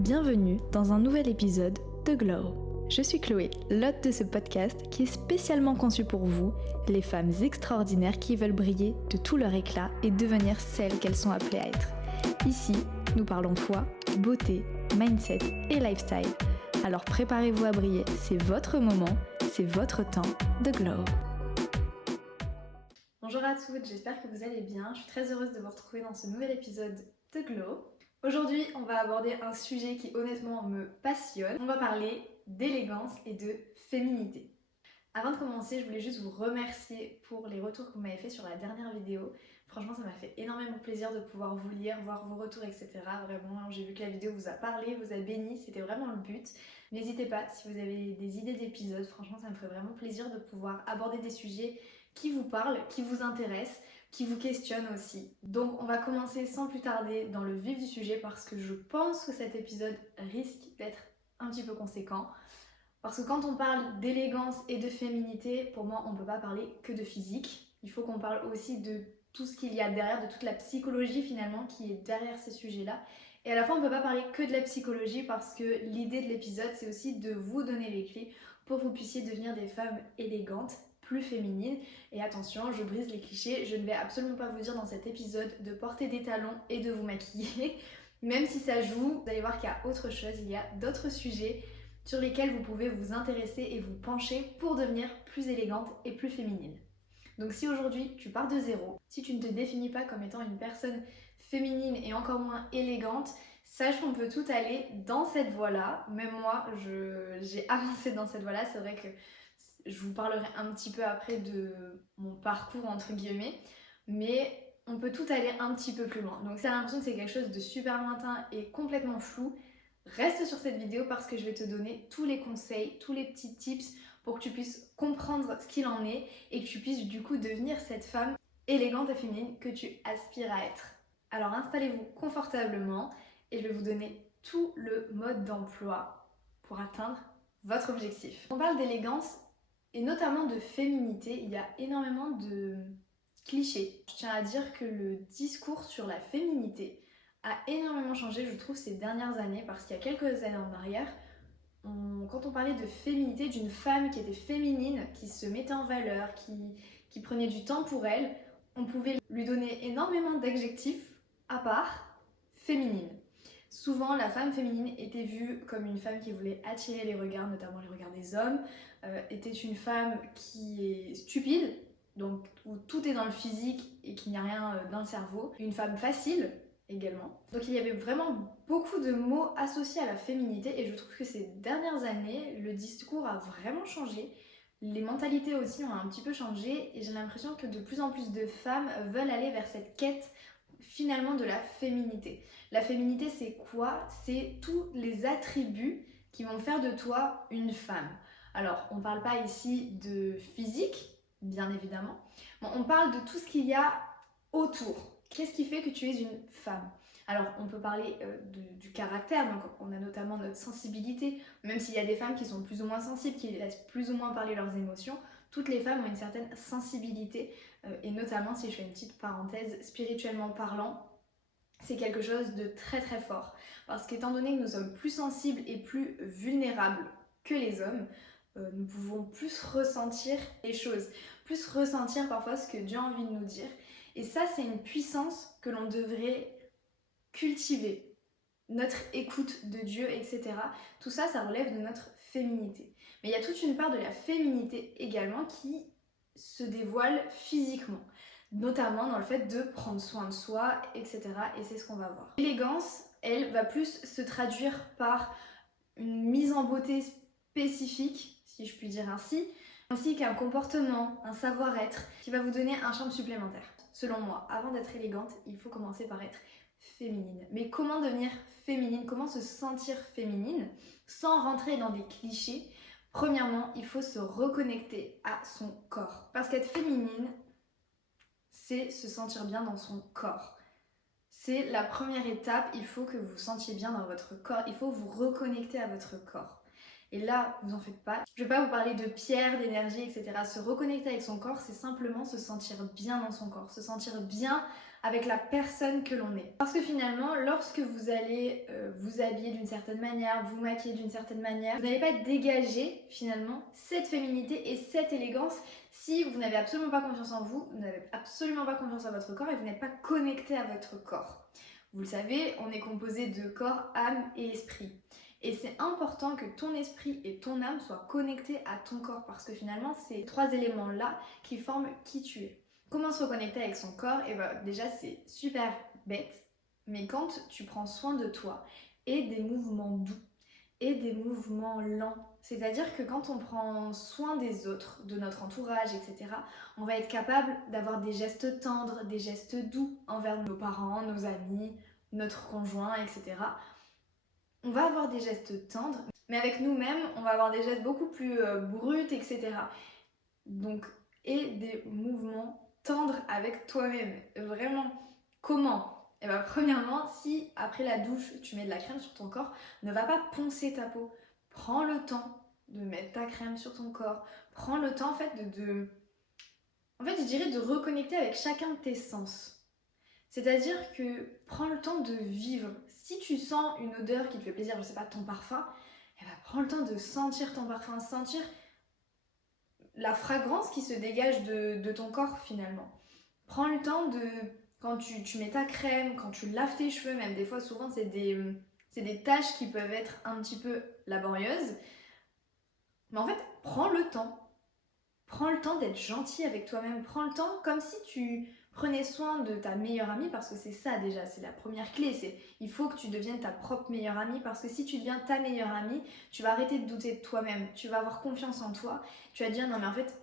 Bienvenue dans un nouvel épisode de Glow. Je suis Chloé, l'hôte de ce podcast qui est spécialement conçu pour vous, les femmes extraordinaires qui veulent briller de tout leur éclat et devenir celles qu'elles sont appelées à être. Ici, nous parlons foi, beauté, mindset et lifestyle. Alors préparez-vous à briller, c'est votre moment, c'est votre temps de Glow. Bonjour à toutes, j'espère que vous allez bien. Je suis très heureuse de vous retrouver dans ce nouvel épisode de Glow. Aujourd'hui, on va aborder un sujet qui honnêtement me passionne. On va parler d'élégance et de féminité. Avant de commencer, je voulais juste vous remercier pour les retours que vous m'avez fait sur la dernière vidéo. Franchement, ça m'a fait énormément plaisir de pouvoir vous lire, voir vos retours, etc. Vraiment, j'ai vu que la vidéo vous a parlé, vous a béni, c'était vraiment le but. N'hésitez pas, si vous avez des idées d'épisodes, franchement, ça me ferait vraiment plaisir de pouvoir aborder des sujets qui vous parlent, qui vous intéressent, qui vous questionnent aussi. Donc on va commencer sans plus tarder dans le vif du sujet parce que je pense que cet épisode risque d'être un petit peu conséquent. Parce que quand on parle d'élégance et de féminité, pour moi on ne peut pas parler que de physique. Il faut qu'on parle aussi de tout ce qu'il y a derrière, de toute la psychologie finalement qui est derrière ces sujets-là. Et à la fois on ne peut pas parler que de la psychologie parce que l'idée de l'épisode c'est aussi de vous donner les clés pour que vous puissiez devenir des femmes élégantes, plus féminines. Et attention, je brise les clichés, je ne vais absolument pas vous dire dans cet épisode de porter des talons et de vous maquiller. Même si ça joue, vous allez voir qu'il y a autre chose, il y a d'autres sujets sur lesquels vous pouvez vous intéresser et vous pencher pour devenir plus élégante et plus féminine. Donc si aujourd'hui tu pars de zéro, si tu ne te définis pas comme étant une personne féminine et encore moins élégante, sache qu'on peut tout aller dans cette voie-là. Même moi, j'ai avancé dans cette voie-là. C'est vrai que je vous parlerai un petit peu après de mon parcours entre guillemets, mais on peut tout aller un petit peu plus loin. Donc si tu as l'impression que c'est quelque chose de super lointain et complètement flou, reste sur cette vidéo parce que je vais te donner tous les conseils, tous les petits tips pour que tu puisses comprendre ce qu'il en est et que tu puisses du coup devenir cette femme élégante et féminine que tu aspires à être. Alors installez-vous confortablement et je vais vous donner tout le mode d'emploi pour atteindre votre objectif. On parle d'élégance et notamment de féminité, il y a énormément de clichés. Je tiens à dire que le discours sur la féminité a énormément changé, je trouve, ces dernières années, parce qu'il y a quelques années en arrière, quand on parlait de féminité, d'une femme qui était féminine, qui se mettait en valeur, qui prenait du temps pour elle, on pouvait lui donner énormément d'adjectifs à part féminine. Souvent, la femme féminine était vue comme une femme qui voulait attirer les regards, notamment les regards des hommes, était une femme qui est stupide, donc où tout est dans le physique et qu'il n'y a rien dans le cerveau, une femme facile également. Donc il y avait vraiment beaucoup de mots associés à la féminité et je trouve que ces dernières années, le discours a vraiment changé. Les mentalités aussi ont un petit peu changé et j'ai l'impression que de plus en plus de femmes veulent aller vers cette quête finalement de la féminité. La féminité c'est quoi? C'est tous les attributs qui vont faire de toi une femme. Alors on parle pas ici de physique, bien évidemment, mais on parle de tout ce qu'il y a autour. Qu'est-ce qui fait que tu es une femme? Alors on peut parler du caractère, donc on a notamment notre sensibilité, même s'il y a des femmes qui sont plus ou moins sensibles, qui laissent plus ou moins parler leurs émotions, toutes les femmes ont une certaine sensibilité, et notamment si je fais une petite parenthèse, spirituellement parlant, c'est quelque chose de très très fort. Parce qu'étant donné que nous sommes plus sensibles et plus vulnérables que les hommes, nous pouvons plus ressentir les choses, plus ressentir parfois ce que Dieu a envie de nous dire. Et ça, c'est une puissance que l'on devrait cultiver. Notre écoute de Dieu, etc. Tout ça, ça relève de notre féminité. Mais il y a toute une part de la féminité également qui se dévoile physiquement. Notamment dans le fait de prendre soin de soi, etc. Et c'est ce qu'on va voir. L'élégance, elle, va plus se traduire par une mise en beauté spécifique, si je puis dire ainsi qu'un comportement, un savoir-être qui va vous donner un charme supplémentaire. Selon moi, avant d'être élégante, il faut commencer par être féminine. Mais comment devenir féminine? Comment se sentir féminine sans rentrer dans des clichés? Premièrement, il faut se reconnecter à son corps. Parce qu'être féminine, c'est se sentir bien dans son corps. C'est la première étape, il faut que vous vous sentiez bien dans votre corps, il faut vous reconnecter à votre corps. Et là, vous en faites pas. Je vais pas vous parler de pierre, d'énergie, etc. Se reconnecter avec son corps, c'est simplement se sentir bien dans son corps, se sentir bien avec la personne que l'on est. Parce que finalement, lorsque vous allez vous habiller d'une certaine manière, vous maquiller d'une certaine manière, vous n'allez pas dégager finalement cette féminité et cette élégance si vous n'avez absolument pas confiance en vous, vous n'avez absolument pas confiance à votre corps et vous n'êtes pas connecté à votre corps. Vous le savez, on est composé de corps, âme et esprit. Et c'est important que ton esprit et ton âme soient connectés à ton corps parce que finalement, c'est trois éléments-là qui forment qui tu es. Comment se reconnecter avec son corps? Et bien déjà, c'est super bête, mais quand tu prends soin de toi et des mouvements doux et des mouvements lents, c'est-à-dire que quand on prend soin des autres, de notre entourage, etc., on va être capable d'avoir des gestes tendres, des gestes doux envers nos parents, nos amis, notre conjoint, etc. On va avoir des gestes tendres, mais avec nous-mêmes, on va avoir des gestes beaucoup plus bruts, etc. Donc, et des mouvements tendres avec toi-même. Vraiment, comment? Eh bien, premièrement, si après la douche, tu mets de la crème sur ton corps, ne va pas poncer ta peau. Prends le temps de mettre ta crème sur ton corps. Prends le temps, en fait, en fait, je dirais de reconnecter avec chacun de tes sens. C'est-à-dire que prends le temps de vivre. Si tu sens une odeur qui te fait plaisir, je sais pas, ton parfum, eh ben, prends le temps de sentir ton parfum, sentir la fragrance qui se dégage de ton corps finalement. Prends le temps de, quand tu mets ta crème, quand tu laves tes cheveux, même des fois souvent c'est des tâches qui peuvent être un petit peu laborieuses. Mais en fait, prends le temps. Prends le temps d'être gentil avec toi-même. Prends le temps comme si tu prenais soin de ta meilleure amie, parce que c'est ça déjà, c'est la première clé. C'est il faut que tu deviennes ta propre meilleure amie, parce que si tu deviens ta meilleure amie, tu vas arrêter de douter de toi-même. Tu vas avoir confiance en toi. Tu vas te dire non mais en fait,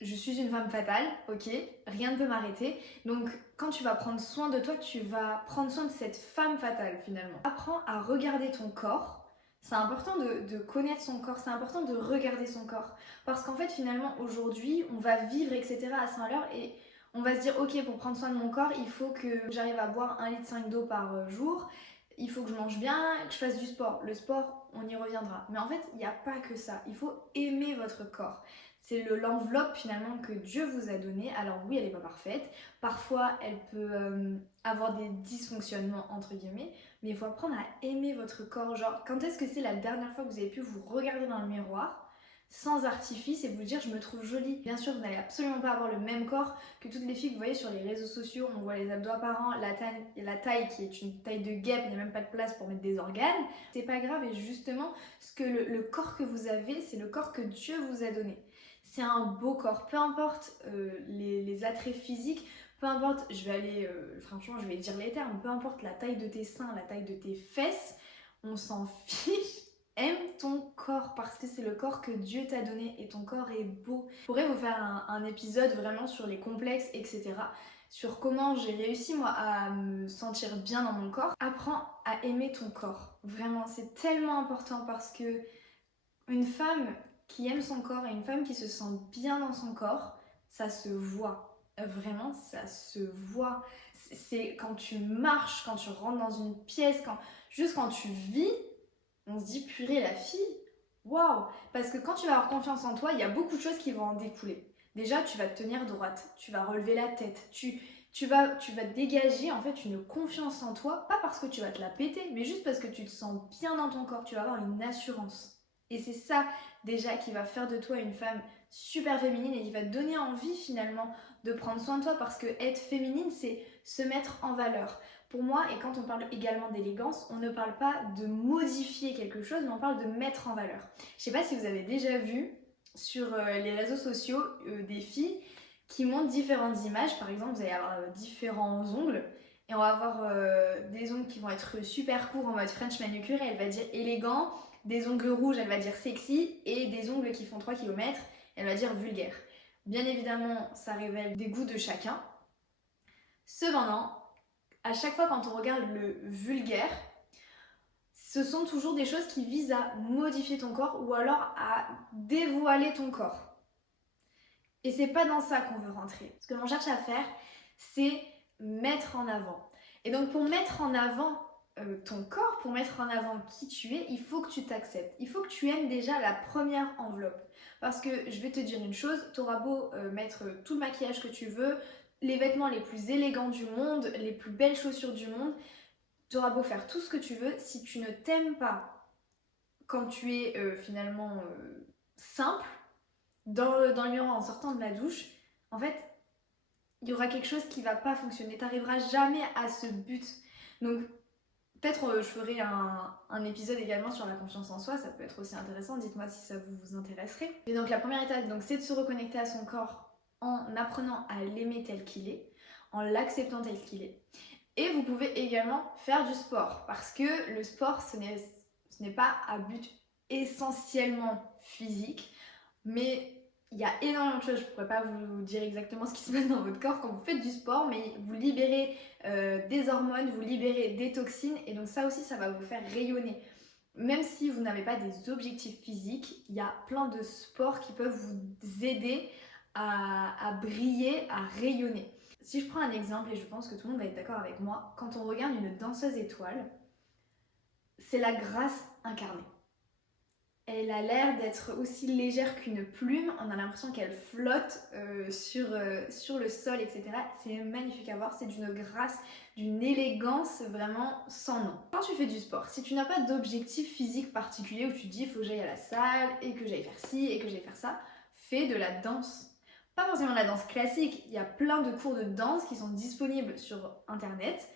je suis une femme fatale, ok, rien ne peut m'arrêter. Donc quand tu vas prendre soin de toi, tu vas prendre soin de cette femme fatale finalement. Apprends à regarder ton corps. C'est important de connaître son corps, c'est important de regarder son corps. Parce qu'en fait, finalement, aujourd'hui, on va vivre, etc. à 100 à l'heure et on va se dire, ok, pour prendre soin de mon corps, il faut que j'arrive à boire 1,5 litre d'eau par jour, il faut que je mange bien, que je fasse du sport. Le sport, on y reviendra. Mais en fait, il n'y a pas que ça. Il faut aimer votre corps. C'est l'enveloppe finalement que Dieu vous a donnée. Alors oui, elle n'est pas parfaite. Parfois, elle peut avoir des dysfonctionnements, entre guillemets. Mais il faut apprendre à aimer votre corps. Genre, quand est-ce que c'est la dernière fois que vous avez pu vous regarder dans le miroir sans artifice et vous dire je me trouve jolie. Bien sûr, vous n'allez absolument pas avoir le même corps que toutes les filles que vous voyez sur les réseaux sociaux. On voit les abdos apparents, la taille qui est une taille de guêpe, il n'y a même pas de place pour mettre des organes. C'est pas grave et justement, ce que le corps que vous avez, c'est le corps que Dieu vous a donné. C'est un beau corps, peu importe les attraits physiques, peu importe, franchement je vais dire les termes, peu importe la taille de tes seins, la taille de tes fesses, on s'en fiche. Aime ton corps parce que c'est le corps que Dieu t'a donné et ton corps est beau. Je pourrais vous faire un épisode vraiment sur les complexes, etc. Sur comment j'ai réussi moi à me sentir bien dans mon corps. Apprends à aimer ton corps. Vraiment, c'est tellement important parce que une femme qui aime son corps et une femme qui se sent bien dans son corps, ça se voit. Vraiment, ça se voit. C'est quand tu marches, quand tu rentres dans une pièce, juste quand tu vis, on se dit purée la fille, waouh! Parce que quand tu vas avoir confiance en toi, il y a beaucoup de choses qui vont en découler. Déjà, tu vas te tenir droite, tu vas relever la tête, tu vas dégager en fait une confiance en toi, pas parce que tu vas te la péter, mais juste parce que tu te sens bien dans ton corps, tu vas avoir une assurance. Et c'est ça déjà qui va faire de toi une femme super féminine et qui va te donner envie finalement de prendre soin de toi parce que être féminine, c'est se mettre en valeur. Pour moi, et quand on parle également d'élégance, on ne parle pas de modifier quelque chose, mais on parle de mettre en valeur. Je sais pas si vous avez déjà vu sur les réseaux sociaux des filles qui montrent différentes images. Par exemple, vous allez avoir différents ongles et on va avoir des ongles qui vont être super courts en mode French manucure et elle va dire élégant, des ongles rouges, elle va dire sexy et des ongles qui font 3 km, elle va dire vulgaire. Bien évidemment, ça révèle des goûts de chacun. Cependant, à chaque fois quand on regarde le vulgaire, ce sont toujours des choses qui visent à modifier ton corps ou alors à dévoiler ton corps. Et c'est pas dans ça qu'on veut rentrer. Ce que l'on cherche à faire, c'est mettre en avant. Et donc pour mettre en avant ton corps, pour mettre en avant qui tu es, il faut que tu t'acceptes. Il faut que tu aimes déjà la première enveloppe. Parce que je vais te dire une chose, t'auras beau mettre tout le maquillage que tu veux, les vêtements les plus élégants du monde, les plus belles chaussures du monde, tu auras beau faire tout ce que tu veux, si tu ne t'aimes pas quand tu es finalement simple, dans le miroir en sortant de la douche, en fait, il y aura quelque chose qui va pas fonctionner. Tu n'arriveras jamais à ce but. Donc, peut-être je ferai un épisode également sur la confiance en soi, ça peut être aussi intéressant, dites-moi si ça vous intéresserait. Et donc la première étape, donc, c'est de se reconnecter à son corps en apprenant à l'aimer tel qu'il est, en l'acceptant tel qu'il est. Et vous pouvez également faire du sport, parce que le sport, ce n'est pas à but essentiellement physique, mais il y a énormément de choses, je ne pourrais pas vous dire exactement ce qui se passe dans votre corps quand vous faites du sport, mais vous libérez des hormones, vous libérez des toxines, et donc ça aussi, ça va vous faire rayonner. Même si vous n'avez pas des objectifs physiques, il y a plein de sports qui peuvent vous aider à briller, à rayonner. Si je prends un exemple, et je pense que tout le monde va être d'accord avec moi, quand on regarde une danseuse étoile, c'est la grâce incarnée. Elle a l'air d'être aussi légère qu'une plume, on a l'impression qu'elle flotte sur le sol, etc. C'est magnifique à voir, c'est d'une grâce, d'une élégance vraiment sans nom. Quand tu fais du sport, si tu n'as pas d'objectif physique particulier où tu te dis il faut que j'aille à la salle et que j'aille faire ci et que j'aille faire ça, fais de la danse. Pas forcément de la danse classique, il y a plein de cours de danse qui sont disponibles sur internet.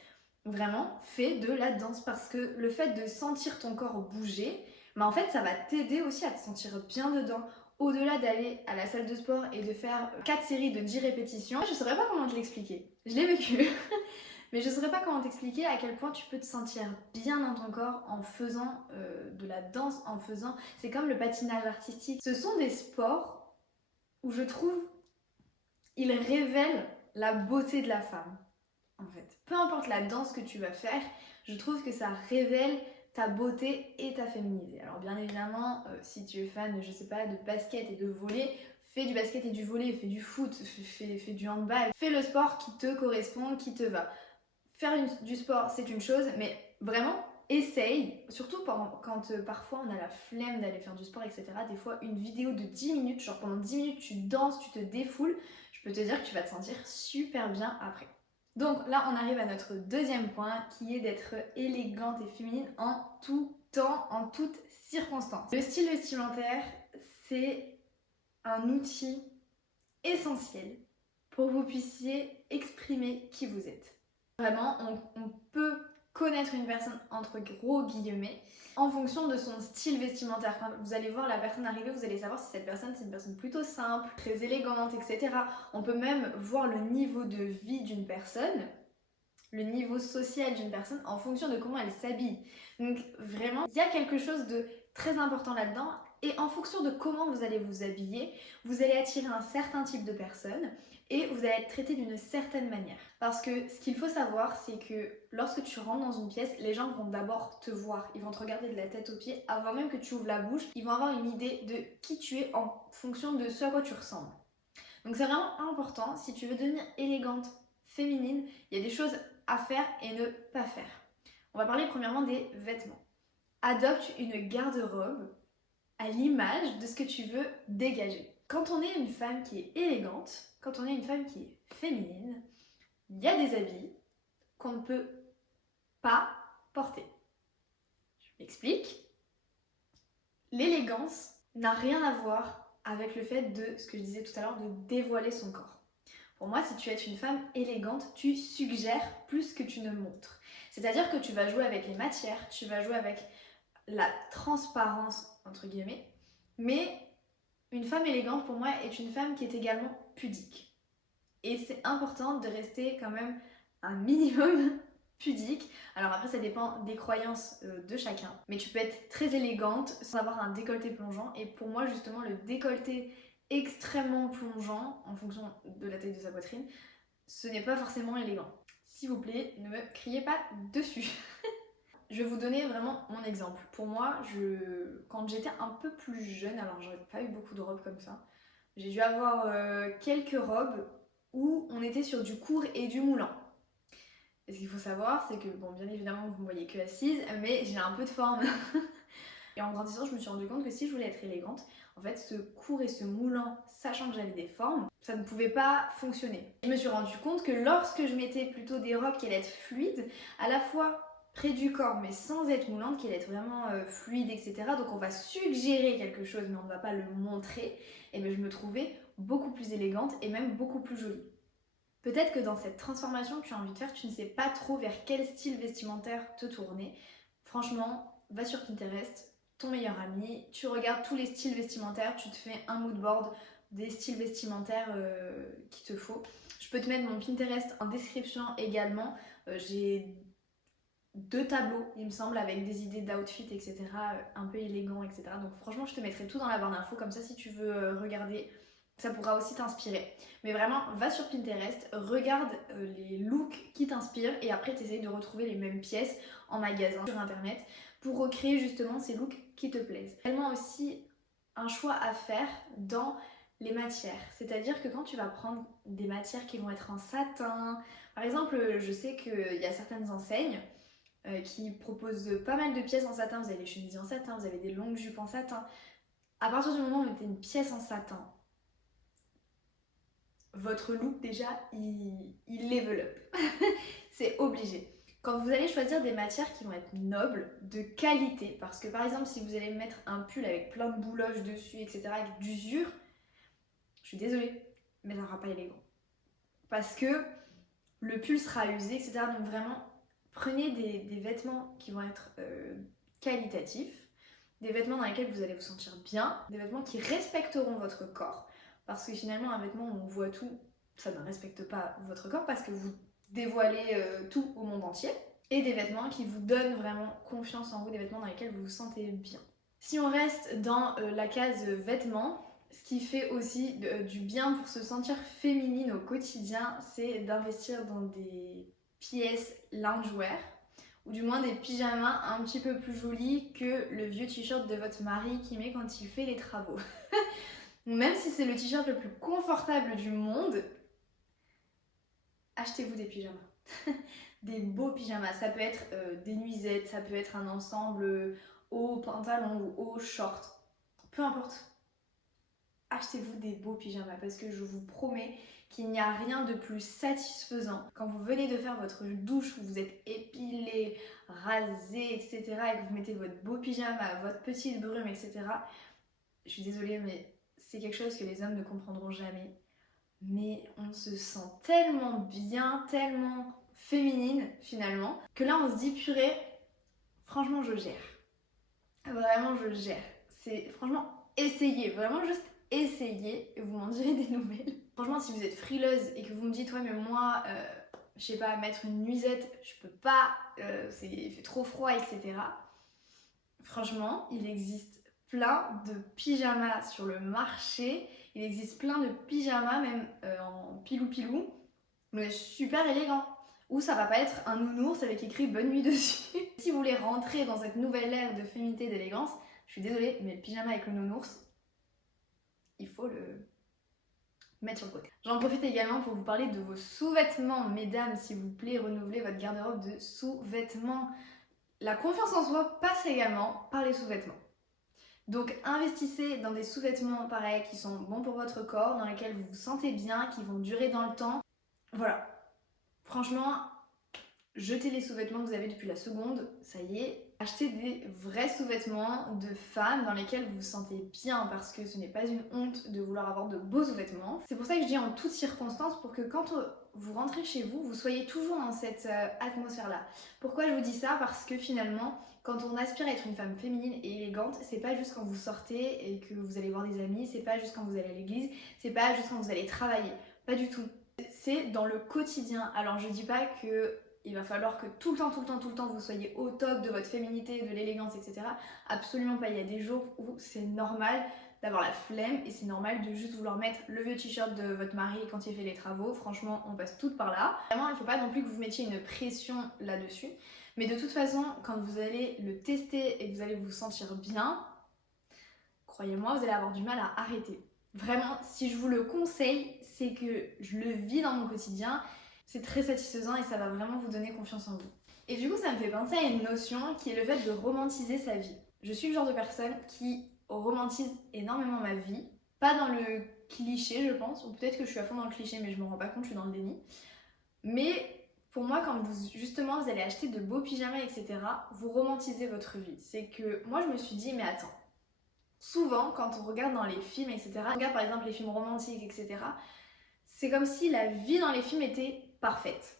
Vraiment, fais de la danse parce que le fait de sentir ton corps bouger, mais en fait ça va t'aider aussi à te sentir bien dedans. Au-delà d'aller à la salle de sport et de faire 4 séries de 10 répétitions, je saurais pas comment te l'expliquer. Je l'ai vécu, mais je saurais pas comment t'expliquer à quel point tu peux te sentir bien dans ton corps en faisant de la danse, en faisant... C'est comme le patinage artistique. Ce sont des sports où je trouve ils révèlent la beauté de la femme, en fait. Peu importe la danse que tu vas faire, je trouve que ça révèle ta beauté et ta féminité. Alors bien évidemment, si tu es fan, je sais pas, de basket et de volley, fais du basket et du volley, fais du foot, fais du handball, fais le sport qui te correspond, qui te va. Faire du sport, c'est une chose, mais vraiment, essaye, surtout quand parfois on a la flemme d'aller faire du sport, etc. Des fois, une vidéo de 10 minutes, genre pendant 10 minutes, tu danses, tu te défoules, je peux te dire que tu vas te sentir super bien après. Donc là, on arrive à notre deuxième point qui est d'être élégante et féminine en tout temps, en toutes circonstances. Le style vestimentaire, c'est un outil essentiel pour que vous puissiez exprimer qui vous êtes. Vraiment, on peut connaître une personne entre gros guillemets en fonction de son style vestimentaire. Quand vous allez voir la personne arriver, vous allez savoir si cette personne c'est une personne plutôt simple, très élégante, etc. On peut même voir le niveau de vie d'une personne, le niveau social d'une personne en fonction de comment elle s'habille. Donc vraiment, il y a quelque chose de très important là-dedans et en fonction de comment vous allez vous habiller, vous allez attirer un certain type de personne et vous allez être traité d'une certaine manière. Parce que ce qu'il faut savoir, c'est que lorsque tu rentres dans une pièce, les gens vont d'abord te voir, ils vont te regarder de la tête aux pieds avant même que tu ouvres la bouche, ils vont avoir une idée de qui tu es en fonction de ce à quoi tu ressembles. Donc c'est vraiment important, si tu veux devenir élégante, féminine, il y a des choses à faire et ne pas faire. On va parler premièrement des vêtements. Adopte une garde-robe à l'image de ce que tu veux dégager. Quand on est une femme qui est élégante, quand on est une femme qui est féminine, il y a des habits qu'on ne peut pas porter. Je m'explique. L'élégance n'a rien à voir avec le fait de, ce que je disais tout à l'heure, de dévoiler son corps. Pour moi, si tu es une femme élégante, tu suggères plus que tu ne montres. C'est-à-dire que tu vas jouer avec les matières, tu vas jouer avec la transparence, entre guillemets, mais une femme élégante, pour moi, est une femme qui est également pudique. Et c'est important de rester quand même un minimum pudique. Alors après, ça dépend des croyances de chacun. Mais tu peux être très élégante sans avoir un décolleté plongeant. Et pour moi, justement, le décolleté extrêmement plongeant, en fonction de la taille de sa poitrine, ce n'est pas forcément élégant. S'il vous plaît, ne me criez pas dessus. Je vais vous donner vraiment mon exemple. Pour moi, quand j'étais un peu plus jeune, alors j'aurais pas eu beaucoup de robes comme ça, j'ai dû avoir quelques robes où on était sur du court et du moulant. Et ce qu'il faut savoir, c'est que, bon, bien évidemment, vous me voyez que assise, mais j'ai un peu de forme. Et en grandissant, je me suis rendu compte que si je voulais être élégante, en fait, ce court et ce moulant, sachant que j'avais des formes, Ça ne pouvait pas fonctionner. Je me suis rendu compte que lorsque je mettais plutôt des robes qui allaient être fluides, à la fois près du corps mais sans être moulante, qui allait être vraiment fluide, etc. Donc on va suggérer quelque chose mais on ne va pas le montrer. Et bien je me trouvais beaucoup plus élégante et même beaucoup plus jolie. Peut-être que dans cette transformation que tu as envie de faire, tu ne sais pas trop vers quel style vestimentaire te tourner. Franchement, va sur Pinterest, ton meilleur ami, tu regardes tous les styles vestimentaires, tu te fais un mood board des styles vestimentaires qu'il te faut. Je peux te mettre mon Pinterest en description également. J'ai 2 tableaux, il me semble, avec des idées d'outfit, etc. Un peu élégants, etc. Donc franchement, je te mettrai tout dans la barre d'infos, comme ça si tu veux regarder, ça pourra aussi t'inspirer. Mais vraiment, va sur Pinterest, regarde les looks qui t'inspirent et après t'essayes de retrouver les mêmes pièces en magasin, sur internet, pour recréer justement ces looks qui te plaisent. Tellement aussi un choix à faire dans les matières. C'est-à-dire que quand tu vas prendre des matières qui vont être en satin, par exemple, je sais qu'il y a certaines enseignes qui proposent pas mal de pièces en satin. Vous avez les chemises en satin, vous avez des longues jupes en satin. À partir du moment où vous mettez une pièce en satin, votre look déjà, il level up. C'est obligé. Quand vous allez choisir des matières qui vont être nobles, de qualité, parce que par exemple si vous allez mettre un pull avec plein de bouloches dessus, etc., avec d'usure, je suis désolée, mais ça ne sera pas élégant. Parce que le pull sera usé, etc. Donc vraiment, prenez des vêtements qui vont être qualitatifs, des vêtements dans lesquels vous allez vous sentir bien, des vêtements qui respecteront votre corps. Parce que finalement, un vêtement où on voit tout, ça ne respecte pas votre corps parce que vous dévoilez tout au monde entier. Et des vêtements qui vous donnent vraiment confiance en vous, des vêtements dans lesquels vous vous sentez bien. Si on reste dans la case vêtements, ce qui fait aussi du bien pour se sentir féminine au quotidien, c'est d'investir dans des pièces loungewear, ou du moins des pyjamas un petit peu plus jolis que le vieux t-shirt de votre mari qui met quand il fait les travaux. Même si c'est le t-shirt le plus confortable du monde, achetez-vous des pyjamas. Des beaux pyjamas, ça peut être des nuisettes, ça peut être un ensemble haut pantalon ou haut short, peu importe. Achetez-vous des beaux pyjamas parce que je vous promets qu'il n'y a rien de plus satisfaisant quand vous venez de faire votre douche où vous êtes épilé, rasé, etc. et que vous mettez votre beau pyjama, votre petite brume, etc. Je suis désolée, mais c'est quelque chose que les hommes ne comprendront jamais. Mais on se sent tellement bien, tellement féminine finalement, que là on se dit purée, franchement je gère. Vraiment je gère. C'est franchement essayez, vraiment juste essayez et vous m'en direz des nouvelles. Franchement si vous êtes frileuse et que vous me dites ouais mais moi je sais pas mettre une nuisette, je peux pas, il fait trop froid etc. Franchement il existe plein de pyjamas sur le marché, il existe plein de pyjamas même en pilou-pilou, mais super élégant. Ou ça va pas être un nounours avec écrit bonne nuit dessus. Si vous voulez rentrer dans cette nouvelle ère de féminité et d'élégance, je suis désolée, mais le pyjama avec le nounours, il faut le mettre sur le côté. J'en profite également pour vous parler de vos sous-vêtements. Mesdames, s'il vous plaît, renouvelez votre garde-robe de sous-vêtements. La confiance en soi passe également par les sous-vêtements. Donc investissez dans des sous-vêtements pareils qui sont bons pour votre corps, dans lesquels vous vous sentez bien, qui vont durer dans le temps. Voilà. Franchement, jetez les sous-vêtements que vous avez depuis la seconde, ça y est. Achetez des vrais sous-vêtements de femmes dans lesquels vous vous sentez bien parce que ce n'est pas une honte de vouloir avoir de beaux sous-vêtements. C'est pour ça que je dis en toutes circonstances pour que quand vous rentrez chez vous, vous soyez toujours dans cette atmosphère-là. Pourquoi je vous dis ça? Parce que finalement, quand on aspire à être une femme féminine et élégante, c'est pas juste quand vous sortez et que vous allez voir des amis, c'est pas juste quand vous allez à l'église, c'est pas juste quand vous allez travailler, pas du tout. C'est dans le quotidien. Alors je dis pas que il va falloir que tout le temps vous soyez au top de votre féminité, de l'élégance, etc. Absolument pas. Il y a des jours où c'est normal d'avoir la flemme et c'est normal de juste vouloir mettre le vieux t-shirt de votre mari quand il fait les travaux. Franchement, on passe toutes par là. Vraiment, il ne faut pas non plus que vous mettiez une pression là-dessus. Mais de toute façon, quand vous allez le tester et que vous allez vous sentir bien, croyez-moi, vous allez avoir du mal à arrêter. Vraiment, si je vous le conseille, c'est que je le vis dans mon quotidien. C'est très satisfaisant et ça va vraiment vous donner confiance en vous. Et du coup, ça me fait penser à une notion qui est le fait de romantiser sa vie. Je suis le genre de personne qui romantise énormément ma vie. Pas dans le cliché, je pense, ou peut-être que je suis à fond dans le cliché, mais je me rends pas compte, je suis dans le déni. Mais pour moi, quand justement vous allez acheter de beaux pyjamas, etc., vous romantisez votre vie. C'est que moi, je me suis dit, mais attends, souvent, quand on regarde dans les films, etc., on regarde par exemple les films romantiques, etc., c'est comme si la vie dans les films était parfaite.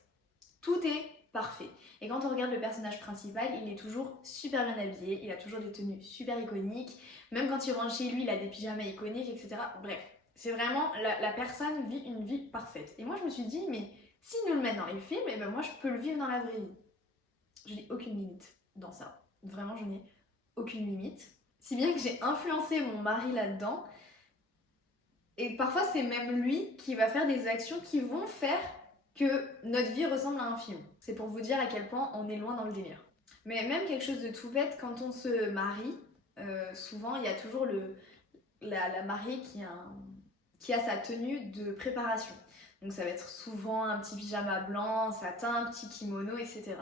Tout est parfait. Et quand on regarde le personnage principal, il est toujours super bien habillé, il a toujours des tenues super iconiques, même quand il rentre chez lui, il a des pyjamas iconiques, etc. Bref, c'est vraiment, la personne vit une vie parfaite. Et moi je me suis dit, mais s'ils nous le mettent dans les films, et ben moi je peux le vivre dans la vraie vie. Je n'ai aucune limite dans ça. Vraiment, je n'ai aucune limite. Si bien que j'ai influencé mon mari là-dedans. Et parfois, c'est même lui qui va faire des actions qui vont faire que notre vie ressemble à un film. C'est pour vous dire à quel point on est loin dans le délire. Mais même quelque chose de tout bête, quand on se marie, souvent il y a toujours la mariée qui a sa tenue de préparation. Donc ça va être souvent un petit pyjama blanc, satin, un petit kimono, etc.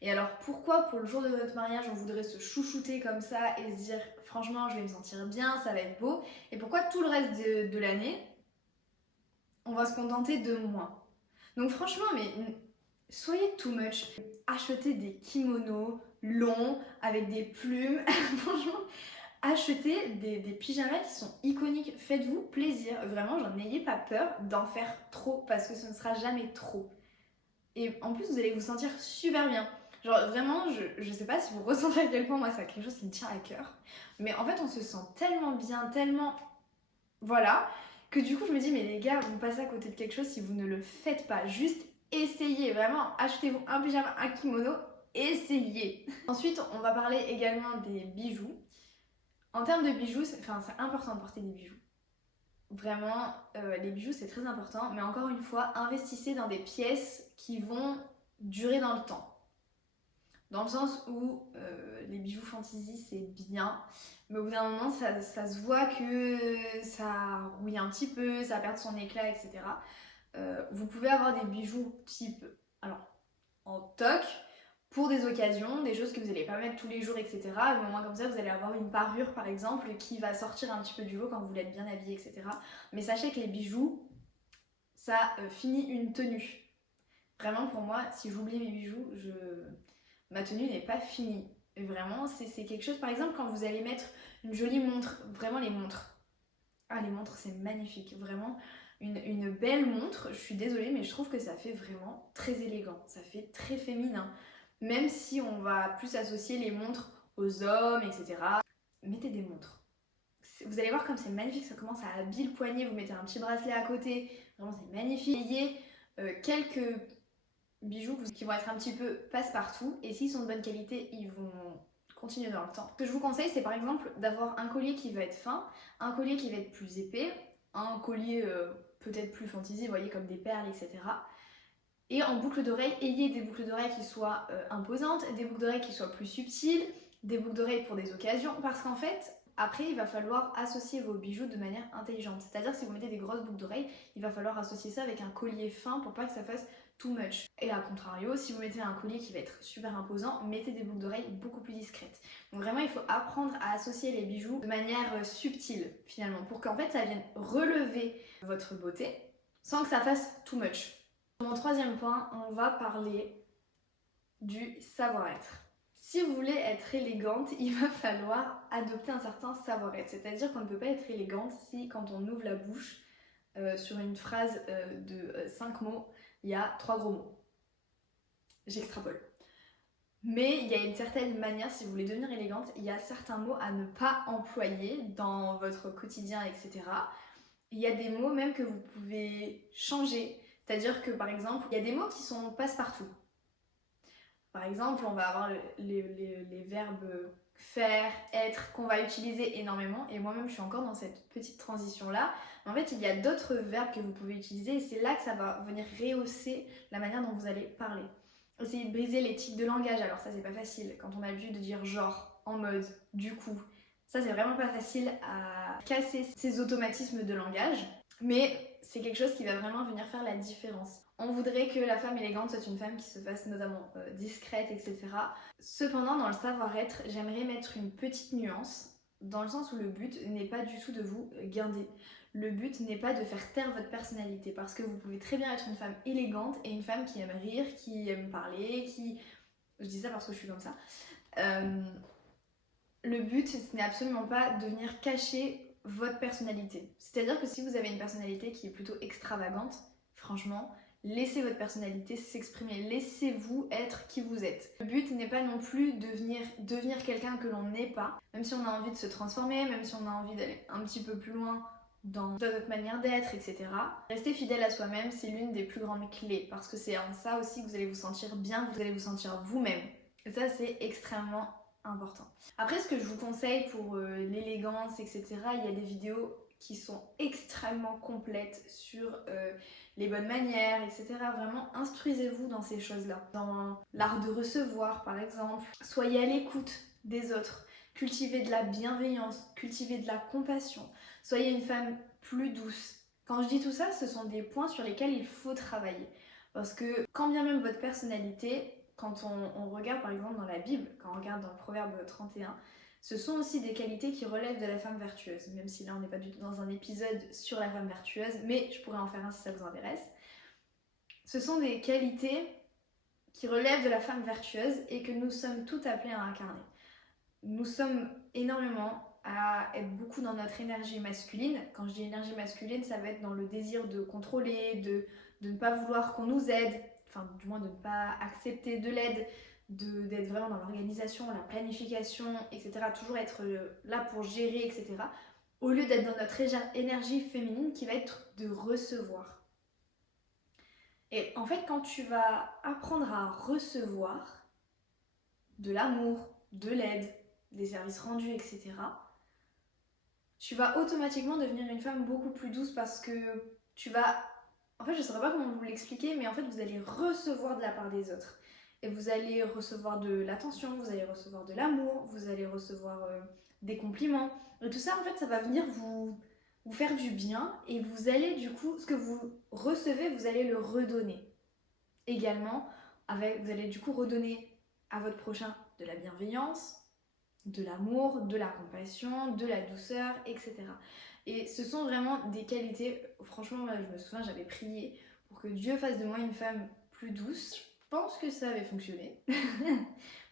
Et alors pourquoi pour le jour de notre mariage on voudrait se chouchouter comme ça et se dire franchement je vais me sentir bien, ça va être beau, et pourquoi tout le reste de l'année on va se contenter de moins. Donc franchement, mais soyez too much. Achetez des kimonos longs avec des plumes. Franchement, achetez des pyjamas qui sont iconiques. Faites-vous plaisir. Vraiment, j'en n'ayez pas peur d'en faire trop parce que ce ne sera jamais trop. Et en plus, vous allez vous sentir super bien. Genre vraiment, je sais pas si vous ressentez à quel point moi, c'est quelque chose qui me tient à cœur. Mais en fait, on se sent tellement bien, tellement... Voilà. Que du coup, je me dis, mais les gars, vous passez à côté de quelque chose si vous ne le faites pas. Juste essayez, vraiment, achetez-vous un pyjama, un kimono, essayez. Ensuite, on va parler également des bijoux. En termes de bijoux, c'est important de porter des bijoux. Vraiment, les bijoux, c'est très important. Mais encore une fois, investissez dans des pièces qui vont durer dans le temps. Dans le sens où les bijoux fantasy, c'est bien. Mais au bout d'un moment, ça se voit que ça rouille un petit peu, ça perd son éclat, etc. Vous pouvez avoir des bijoux type, alors, en toc, pour des occasions, des choses que vous n'allez pas mettre tous les jours, etc. Mais au moins comme ça, vous allez avoir une parure, par exemple, qui va sortir un petit peu du lot quand vous voulez être bien habillé, etc. Mais sachez que les bijoux, ça finit une tenue. Vraiment, pour moi, si j'oublie mes bijoux, ma tenue n'est pas finie. Et vraiment, c'est quelque chose, par exemple, quand vous allez mettre une jolie montre, vraiment les montres. Ah, les montres, c'est magnifique, vraiment. Une belle montre, je suis désolée, mais je trouve que ça fait vraiment très élégant. Ça fait très féminin. Même si on va plus associer les montres aux hommes, etc. Mettez des montres. Vous allez voir comme c'est magnifique, ça commence à habiller le poignet, vous mettez un petit bracelet à côté. Vraiment, c'est magnifique. Ayez quelques bijoux qui vont être un petit peu passe-partout, et s'ils sont de bonne qualité, ils vont continuer dans le temps. Ce que je vous conseille, c'est par exemple d'avoir un collier qui va être fin, un collier qui va être plus épais, un collier peut-être plus fantasy, vous voyez, comme des perles, etc. Et en boucle d'oreille, ayez des boucles d'oreilles qui soient imposantes, des boucles d'oreilles qui soient plus subtiles, des boucles d'oreilles pour des occasions, parce qu'en fait, après, il va falloir associer vos bijoux de manière intelligente. C'est-à-dire que si vous mettez des grosses boucles d'oreilles, il va falloir associer ça avec un collier fin pour pas que ça fasse too much. Et à contrario, si vous mettez un collier qui va être super imposant, mettez des boucles d'oreilles beaucoup plus discrètes. Donc vraiment, il faut apprendre à associer les bijoux de manière subtile, finalement, pour qu'en fait, ça vienne relever votre beauté sans que ça fasse too much. Mon troisième point, on va parler du savoir-être. Si vous voulez être élégante, il va falloir adopter un certain savoir-être. C'est-à-dire qu'on ne peut pas être élégante si, quand on ouvre la bouche, sur une phrase de 5 mots, il y a 3 gros mots. J'extrapole. Mais il y a une certaine manière, si vous voulez devenir élégante, il y a certains mots à ne pas employer dans votre quotidien, etc. Il y a des mots même que vous pouvez changer. C'est-à-dire que, par exemple, il y a des mots qui sont passe-partout. Par exemple, on va avoir les verbes faire, être, qu'on va utiliser énormément. Et moi-même, je suis encore dans cette petite transition-là. En fait, il y a d'autres verbes que vous pouvez utiliser et c'est là que ça va venir rehausser la manière dont vous allez parler. Essayez de briser les tics de langage. Alors ça, c'est pas facile. Quand on a l'habitude de dire genre, en mode, du coup, ça, c'est vraiment pas facile à casser ces automatismes de langage. Mais c'est quelque chose qui va vraiment venir faire la différence. On voudrait que la femme élégante soit une femme qui se fasse notamment discrète, etc. Cependant, dans le savoir-être, j'aimerais mettre une petite nuance. dans le sens où le but n'est pas du tout de vous guinder. Le but n'est pas de faire taire votre personnalité, parce que vous pouvez très bien être une femme élégante et une femme qui aime rire, qui aime parler, qui... Je dis ça parce que je suis comme ça. Le but, ce n'est absolument pas de venir cacher votre personnalité. C'est-à-dire que si vous avez une personnalité qui est plutôt extravagante, franchement, laissez votre personnalité s'exprimer, laissez-vous être qui vous êtes. Le but n'est pas non plus de devenir quelqu'un que l'on n'est pas, même si on a envie de se transformer, même si on a envie d'aller un petit peu plus loin dans notre manière d'être, etc. Rester fidèle à soi-même, c'est l'une des plus grandes clés, parce que c'est en ça aussi que vous allez vous sentir bien, vous allez vous sentir vous-même. Et ça, c'est extrêmement important. Après, ce que je vous conseille pour l'élégance, etc., il y a des vidéos qui sont extrêmement complètes sur les bonnes manières, etc. Vraiment, instruisez-vous dans ces choses-là. Dans l'art de recevoir, par exemple. Soyez à l'écoute des autres. Cultivez de la bienveillance, cultivez de la compassion. Soyez une femme plus douce. Quand je dis tout ça, ce sont des points sur lesquels il faut travailler. Parce que quand bien même votre personnalité, quand on regarde par exemple dans la Bible, quand on regarde dans le Proverbe 31, ce sont aussi des qualités qui relèvent de la femme vertueuse, même si là on n'est pas du tout dans un épisode sur la femme vertueuse, mais je pourrais en faire un si ça vous intéresse. Ce sont des qualités qui relèvent de la femme vertueuse et que nous sommes toutes appelées à incarner. Nous sommes énormément à être beaucoup dans notre énergie masculine. Quand je dis énergie masculine, ça va être dans le désir de contrôler, de ne pas vouloir qu'on nous aide, enfin du moins de ne pas accepter de l'aide, d'être vraiment dans l'organisation, la planification, etc. Toujours être là pour gérer, etc. Au lieu d'être dans notre énergie féminine qui va être de recevoir. Et en fait, quand tu vas apprendre à recevoir de l'amour, de l'aide, des services rendus, etc., tu vas automatiquement devenir une femme beaucoup plus douce parce que tu vas... En fait, je ne saurais pas comment vous l'expliquer, mais en fait, vous allez recevoir de la part des autres. Et vous allez recevoir de l'attention, vous allez recevoir de l'amour, vous allez recevoir des compliments. Et tout ça, en fait, ça va venir vous faire du bien. Et vous allez, du coup, ce que vous recevez, vous allez le redonner. Également, vous allez du coup redonner à votre prochain de la bienveillance, de l'amour, de la compassion, de la douceur, etc. Et ce sont vraiment des qualités, franchement, moi, je me souviens, j'avais prié pour que Dieu fasse de moi une femme plus douce. Je pense que ça avait fonctionné.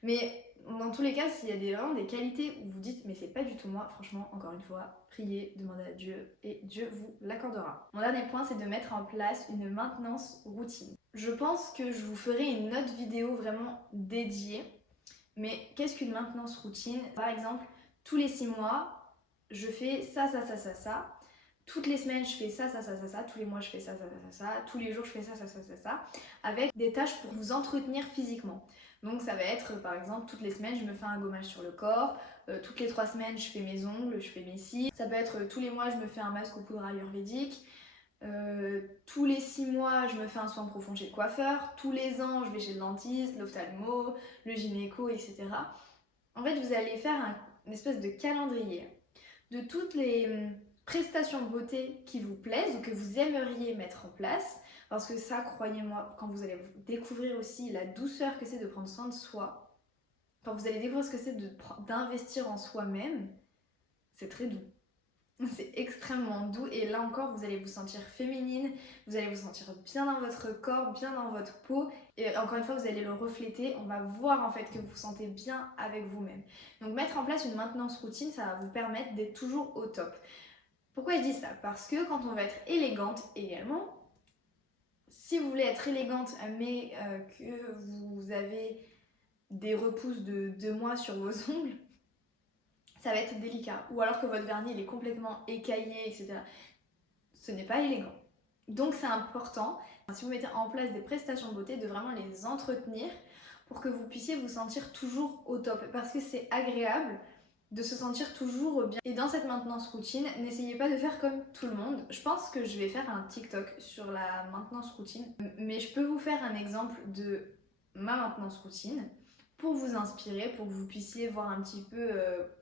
Mais dans tous les cas, s'il y a vraiment des qualités où vous dites mais c'est pas du tout moi, franchement, encore une fois, priez, demandez à Dieu et Dieu vous l'accordera. Mon dernier point, c'est de mettre en place une maintenance routine. Je pense que je vous ferai une autre vidéo vraiment dédiée. Mais qu'est-ce qu'une maintenance routine? Par exemple, tous les 6 mois, je fais ça, ça, ça, ça, ça. Toutes les semaines, je fais ça, ça, ça, ça, ça. Tous les mois, je fais ça, ça, ça, ça, ça. Tous les jours, je fais ça, ça, ça, ça, ça. Avec des tâches pour vous entretenir physiquement. Donc ça va être, par exemple, toutes les semaines, je me fais un gommage sur le corps. Toutes les 3 semaines, je fais mes ongles, je fais mes cils. Ça peut être tous les mois, je me fais un masque aux poudres ayurvédiques. Tous les 6 mois, je me fais un soin profond chez le coiffeur. Tous les ans, je vais chez le dentiste, l'ophtalmo, le gynéco, etc. En fait, vous allez faire une espèce de calendrier de toutes les prestations de beauté qui vous plaisent ou que vous aimeriez mettre en place. Parce que ça, croyez-moi, quand vous allez découvrir aussi la douceur que c'est de prendre soin de soi, quand vous allez découvrir ce que c'est d'investir en soi-même, c'est très doux. C'est extrêmement doux et là encore vous allez vous sentir féminine, vous allez vous sentir bien dans votre corps, bien dans votre peau et encore une fois vous allez le refléter, on va voir en fait que vous vous sentez bien avec vous-même. Donc mettre en place une maintenance routine, ça va vous permettre d'être toujours au top. Pourquoi je dis ça? Parce que quand on va être élégante également, si vous voulez être élégante mais que vous avez des repousses de 2 mois sur vos ongles, ça va être délicat. Ou alors que votre vernis il est complètement écaillé, etc. Ce n'est pas élégant. Donc c'est important, si vous mettez en place des prestations de beauté, de vraiment les entretenir pour que vous puissiez vous sentir toujours au top. Parce que c'est agréable de se sentir toujours bien. Et dans cette maintenance routine, n'essayez pas de faire comme tout le monde. Je pense que je vais faire un TikTok sur la maintenance routine. Mais je peux vous faire un exemple de ma maintenance routine. pour vous inspirer, pour que vous puissiez voir un petit peu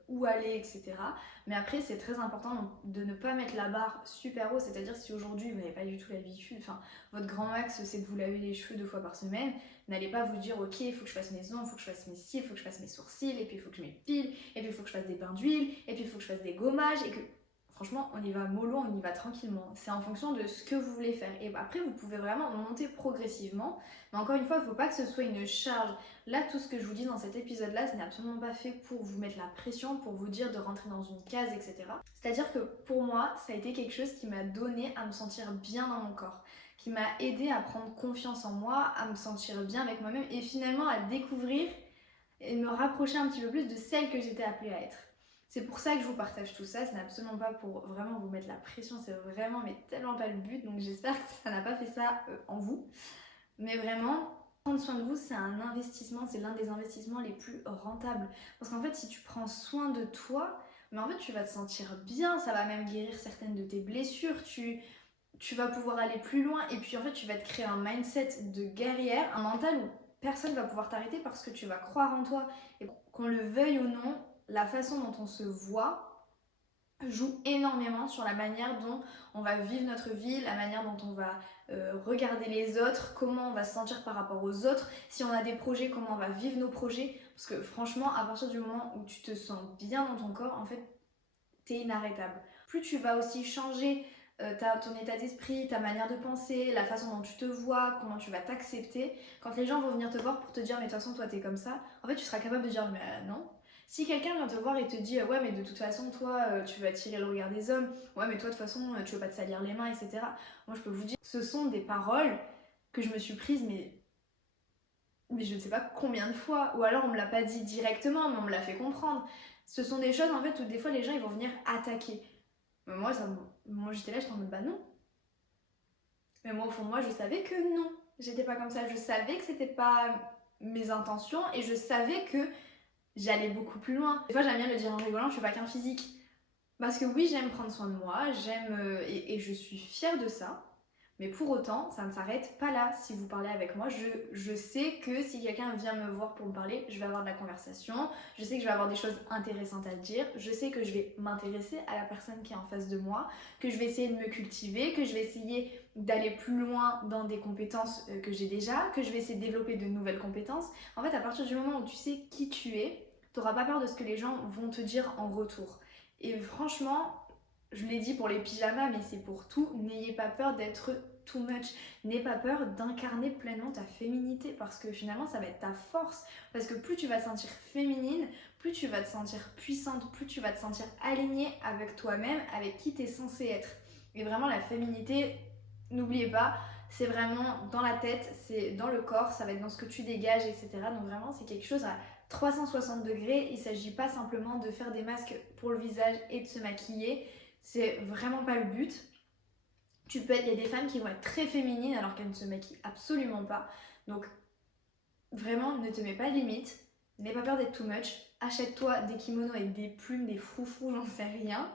où aller, etc. Mais après, c'est très important de ne pas mettre la barre super haut, c'est-à-dire si aujourd'hui vous n'avez pas du tout l'habitude, enfin votre grand max c'est de vous laver les cheveux 2 fois par semaine, n'allez pas vous dire ok, il faut que je fasse mes ongles, il faut que je fasse mes cils, il faut que je fasse mes sourcils, et puis il faut que je m'épile, et puis il faut que je fasse des bains d'huile, et puis il faut que je fasse des gommages, et que franchement, on y va mollo, on y va tranquillement. C'est en fonction de ce que vous voulez faire. Et après, vous pouvez vraiment monter progressivement. Mais encore une fois, il ne faut pas que ce soit une charge. Là, tout ce que je vous dis dans cet épisode-là, ce n'est absolument pas fait pour vous mettre la pression, pour vous dire de rentrer dans une case, etc. C'est-à-dire que pour moi, ça a été quelque chose qui m'a donné à me sentir bien dans mon corps, qui m'a aidé à prendre confiance en moi, à me sentir bien avec moi-même et finalement à découvrir et me rapprocher un petit peu plus de celle que j'étais appelée à être. C'est pour ça que je vous partage tout ça, ce n'est absolument pas pour vraiment vous mettre la pression, c'est vraiment mais tellement pas le but, donc j'espère que ça n'a pas fait ça en vous. Mais vraiment, prendre soin de vous, c'est un investissement, c'est l'un des investissements les plus rentables. Parce qu'en fait, si tu prends soin de toi, mais en fait, tu vas te sentir bien, ça va même guérir certaines de tes blessures, tu vas pouvoir aller plus loin, et puis en fait, tu vas te créer un mindset de guerrière, un mental où personne ne va pouvoir t'arrêter parce que tu vas croire en toi. Et qu'on le veuille ou non, la façon dont on se voit joue énormément sur la manière dont on va vivre notre vie, la manière dont on va regarder les autres, comment on va se sentir par rapport aux autres, si on a des projets, comment on va vivre nos projets. Parce que franchement, à partir du moment où tu te sens bien dans ton corps, en fait, t'es inarrêtable. Plus tu vas aussi changer ton état d'esprit, ta manière de penser, la façon dont tu te vois, comment tu vas t'accepter, quand les gens vont venir te voir pour te dire mais de toute façon toi t'es comme ça, en fait tu seras capable de dire mais non. Si quelqu'un vient te voir et te dit ouais mais de toute façon toi tu vas attirer le regard des hommes, ouais mais toi de toute façon tu veux pas te salir les mains, etc. Moi je peux vous dire, ce sont des paroles que je me suis prises mais je ne sais pas combien de fois, ou alors on me l'a pas dit directement mais on me l'a fait comprendre. Ce sont des choses en fait où des fois les gens ils vont venir attaquer. Mais moi j'étais là, j'étais en mode bah non. Mais moi au fond de moi je savais que non, j'étais pas comme ça. Je savais que c'était pas mes intentions et je savais que j'allais beaucoup plus loin. Des fois j'aime bien le dire en rigolant, je suis pas qu'un physique. Parce que oui, j'aime prendre soin de moi, et je suis fière de ça. Mais pour autant, ça ne s'arrête pas là. Si vous parlez avec moi, je sais que si quelqu'un vient me voir pour me parler, je vais avoir de la conversation. Je sais que je vais avoir des choses intéressantes à dire. Je sais que je vais m'intéresser à la personne qui est en face de moi, que je vais essayer de me cultiver, que je vais essayer d'aller plus loin dans des compétences que j'ai déjà, que je vais essayer de développer de nouvelles compétences. En fait, à partir du moment où tu sais qui tu es, tu n'auras pas peur de ce que les gens vont te dire en retour. Et franchement, je l'ai dit pour les pyjamas, mais c'est pour tout, n'ayez pas peur d'être too much. N'aie pas peur d'incarner pleinement ta féminité parce que finalement ça va être ta force. Parce que plus tu vas te sentir féminine, plus tu vas te sentir puissante, plus tu vas te sentir alignée avec toi-même, avec qui tu es censée être. Et vraiment la féminité, n'oubliez pas, c'est vraiment dans la tête, c'est dans le corps, ça va être dans ce que tu dégages, etc. Donc vraiment c'est quelque chose à 360 degrés. Il ne s'agit pas simplement de faire des masques pour le visage et de se maquiller. C'est vraiment pas le but. Il y a des femmes qui vont être très féminines alors qu'elles ne se maquillent absolument pas. Donc vraiment, ne te mets pas de limite. N'aie pas peur d'être too much. Achète-toi des kimonos avec des plumes, des froufrous, j'en sais rien.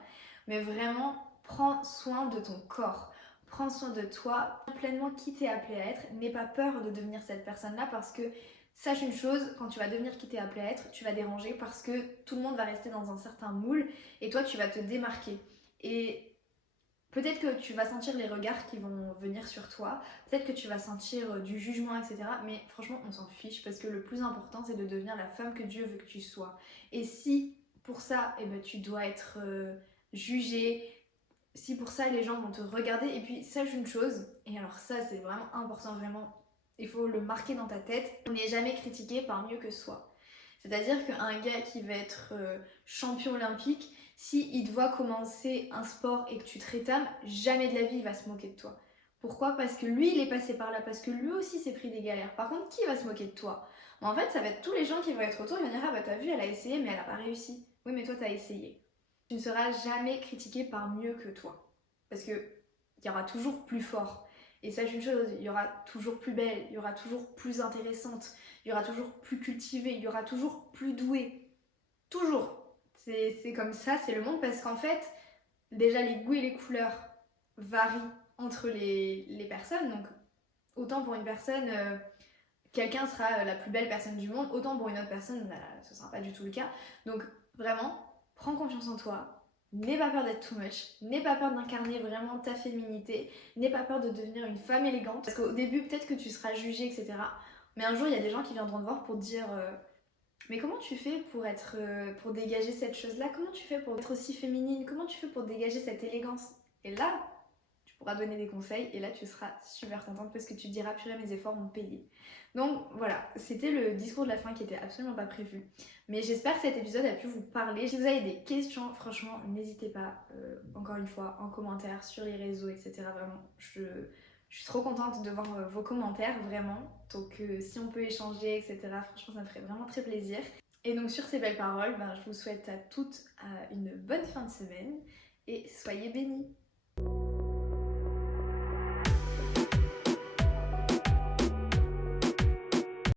Mais vraiment, prends soin de ton corps. Prends soin de toi, pleinement qui t'es appelé à être. N'aie pas peur de devenir cette personne-là parce que sache une chose, quand tu vas devenir qui t'es appelé à être, tu vas déranger parce que tout le monde va rester dans un certain moule et toi tu vas te démarquer. Et peut-être que tu vas sentir les regards qui vont venir sur toi, peut-être que tu vas sentir du jugement, etc. Mais franchement, on s'en fiche parce que le plus important, c'est de devenir la femme que Dieu veut que tu sois. Et si pour ça, eh ben, tu dois être jugée, si pour ça les gens vont te regarder, et puis sache une chose, et alors ça c'est vraiment important, vraiment, il faut le marquer dans ta tête, on n'est jamais critiqué par mieux que soi. C'est-à-dire qu'un gars qui va être champion olympique, s'il te voit commencer un sport et que tu te rétames, jamais de la vie il va se moquer de toi. Pourquoi? Parce que lui il est passé par là, parce que lui aussi s'est pris des galères. Par contre, qui va se moquer de toi? En fait, ça va être tous les gens qui vont être autour, ils vont dire ah bah t'as vu, elle a essayé mais elle a pas réussi. Oui mais toi t'as essayé. Tu ne seras jamais critiqué par mieux que toi. Parce qu'il y aura toujours plus fort. Et sache une chose, il y aura toujours plus belle, il y aura toujours plus intéressante, il y aura toujours plus cultivée, il y aura toujours plus douée. Toujours. C'est comme ça, c'est le monde parce qu'en fait, déjà les goûts et les couleurs varient entre les personnes. Donc autant pour une personne quelqu'un sera la plus belle personne du monde, autant pour une autre personne, bah, ce sera pas du tout le cas. Donc vraiment, prends confiance en toi, n'aie pas peur d'être too much, n'aie pas peur d'incarner vraiment ta féminité, n'aie pas peur de devenir une femme élégante, parce qu'au début peut-être que tu seras jugée, etc. Mais un jour il y a des gens qui viendront te voir pour te dire mais comment tu fais pour dégager cette chose-là? Comment tu fais pour être aussi féminine? Comment tu fais pour dégager cette élégance? Et là, tu pourras donner des conseils et là tu seras super contente parce que tu te diras purée, mes efforts m'ont payé. Donc voilà, c'était le discours de la fin qui était absolument pas prévu. Mais j'espère que cet épisode a pu vous parler. Si vous avez des questions, franchement, n'hésitez pas, encore une fois, en commentaire, sur les réseaux, etc. Vraiment, je suis trop contente de voir vos commentaires, vraiment. Donc si on peut échanger, etc., franchement, ça me ferait vraiment très plaisir. Et donc sur ces belles paroles, je vous souhaite à toutes une bonne fin de semaine et soyez bénis.